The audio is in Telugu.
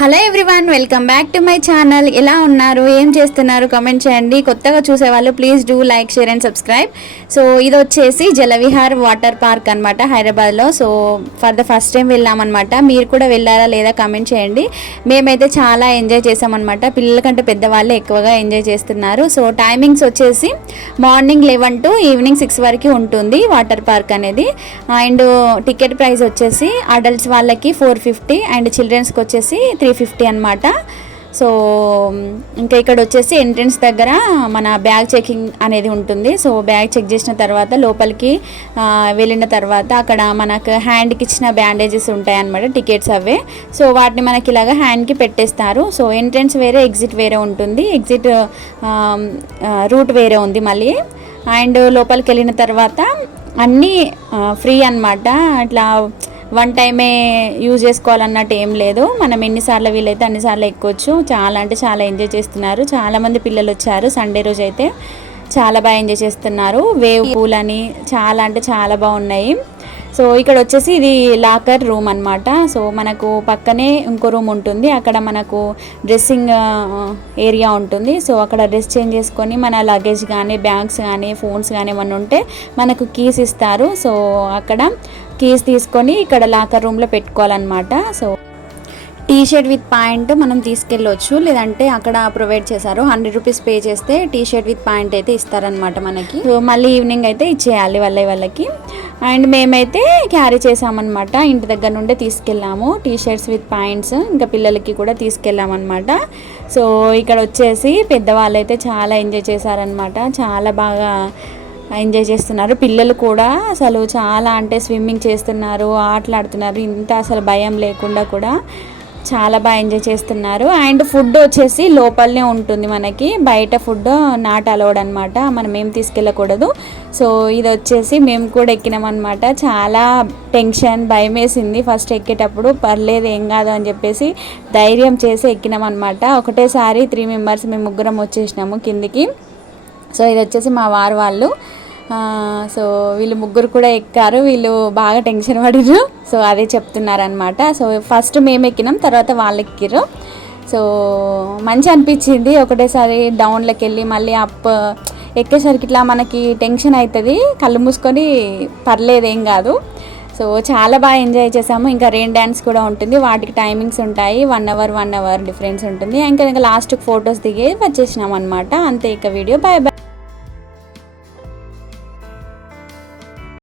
Hello everyone welcome back to my channel. ఎలా ఉన్నారు? ఏం చేస్తున్నారు? కమెంట్ చేయండి. కొత్తగా చూసేవాళ్ళు please do like share and subscribe. So ఇది వచ్చేసి జలవిహార్ వాటర్ పార్క్ అనమాట హైదరాబాద్లో. So for the first time వెళ్ళామన్నమాట. మీరు కూడా వెళ్ళారా లేదా కమెంట్ చేయండి. మేమైతే చాలా ఎంజాయ్ చేసామన్నమాట పిల్లల కంటే పెద్దవాళ్ళే ఎక్కువగా ఎంజాయ్ చేస్తున్నారు. సో టైమింగ్స్ వచ్చేసి morning eleven to evening six వరకు ఉంటుంది వాటర్ పార్క్ అనేది. అండ్ టికెట్ ప్రైస్ వచ్చేసి అడల్ట్స్ వాళ్ళకి ఫోర్ ఫిఫ్టీ అండ్ చిల్డ్రన్స్కి వచ్చేసి త్రీ ఫిఫ్టీ అనమాట సో ఇంకా ఇక్కడ వచ్చేసి ఎంట్రన్స్ దగ్గర మన బ్యాగ్ చెకింగ్ అనేది ఉంటుంది. సో బ్యాగ్ చెక్ చేసిన తర్వాత లోపలికి వెళ్ళిన తర్వాత అక్కడ మనకు హ్యాండ్కి ఇచ్చిన బ్యాండేజెస్ ఉంటాయన్నమాట టికెట్స్ అవే. సో వాటిని మనకి ఇలాగ హ్యాండ్కి పెట్టేస్తారు. సో ఎంట్రన్స్ వేరే ఎగ్జిట్ వేరే ఉంటుంది. ఎగ్జిట్ రూట్ వేరే ఉంది మళ్ళీ. అండ్ లోపలికి వెళ్ళిన తర్వాత అన్నీ ఫ్రీ అన్నమాట. అట్లా వన్ టైమే యూజ్ చేసుకోవాలన్నట్టు ఏం లేదు. మనం ఎన్నిసార్లు వీలైతే అన్నిసార్లు ఎక్కొచ్చు. చాలా అంటే చాలా ఎంజాయ్ చేస్తున్నారు. చాలామంది పిల్లలు వచ్చారు సండే రోజు అయితే. చాలా బాగా ఎంజాయ్ చేస్తున్నారు. వేవ్ పూల్ అని చాలా అంటే చాలా బాగున్నాయి. సో ఇక్కడ వచ్చేసి ఇది లాకర్ రూమ్ అన్నమాట. సో మనకు పక్కనే ఇంకో రూమ్ ఉంటుంది. అక్కడ మనకు డ్రెస్సింగ్ ఏరియా ఉంటుంది. సో అక్కడ డ్రెస్ చేంజ్ చేసుకొని మన లగేజ్ కానీ బ్యాగ్స్ కానీ ఫోన్స్ కానీ ఏమన్నా ఉంటే మనకు కీస్ ఇస్తారు. సో అక్కడ కీస్ తీసుకొని ఇక్కడ లాకర్ రూమ్లో పెట్టుకోవాలన్నమాట. So T shirt with point మనం తీసుకెళ్ళొచ్చు. లేదంటే అక్కడ ప్రొవైడ్ చేశారు. హండ్రెడ్ రూపీస్ పే చేస్తే టీ షర్ట్ విత్ పాయింట్ అయితే ఇస్తారనమాట మనకి. సో మళ్ళీ ఈవినింగ్ అయితే ఇచ్చేయాలి వాళ్ళ వాళ్ళకి. అండ్ మేమైతే క్యారీ చేసామన్నమాట. ఇంటి దగ్గర నుండే తీసుకెళ్ళాము. టీ షర్ట్స్ విత్ ప్యాంట్స్ ఇంకా పిల్లలకి కూడా తీసుకెళ్ళామన్నమాట. సో ఇక్కడ వచ్చేసి పెద్దవాళ్ళు అయితే చాలా ఎంజాయ్ చేశారనమాట చాలా బాగా ఎంజాయ్ చేస్తున్నారు. పిల్లలు కూడా అసలు చాలా అంటే స్విమ్మింగ్ చేస్తున్నారు ఆటలాడుతున్నారు. ఇంత అసలు భయం లేకుండా కూడా చాలా బాగా ఎంజాయ్ చేస్తున్నారు. అండ్ ఫుడ్ వచ్చేసి లోపలనే ఉంటుంది మనకి. బయట ఫుడ్ నాట్ అలౌడ్ అనమాట మనం ఏం తీసుకెళ్ళకూడదు. సో ఇది వచ్చేసి మేము కూడా ఎక్కినామన్నమాట చాలా టెన్షన్ భయం వేసింది ఫస్ట్ ఎక్కేటప్పుడు. పర్లేదు ఏం కాదు అని చెప్పేసి ధైర్యం చేసి ఎక్కినామన్నమాట ఒకటేసారి త్రీ మెంబర్స్ మేము ముగ్గురం వచ్చేసినాము కిందికి. సో ఇది వచ్చేసి మా వారు వాళ్ళు. సో వీళ్ళు ముగ్గురు కూడా ఎక్కారు వీళ్ళు బాగా టెన్షన్ పడిర్రు. సో అదే చెప్తున్నారనమాట సో ఫస్ట్ మేము ఎక్కినాం తర్వాత వాళ్ళు ఎక్కిర్రు. సో మంచి అనిపించింది. ఒకటేసారి డౌన్లోకి వెళ్ళి మళ్ళీ అప్ ఎక్కేసరికి ఇట్లా మనకి టెన్షన్ అవుతుంది కళ్ళు మూసుకొని పర్లేదు ఏం కాదు. సో చాలా బాగా ఎంజాయ్ చేసాము. ఇంకా రెయిన్ డ్యాన్స్ కూడా ఉంటుంది. వాటికి టైమింగ్స్ ఉంటాయి. One hour one hour difference ఉంటుంది. ఇంకా ఇంకా లాస్ట్ ఫొటోస్ దిగి వచ్చేసినాం అనమాట అంతే ఇక వీడియో బాయ్ బాయ్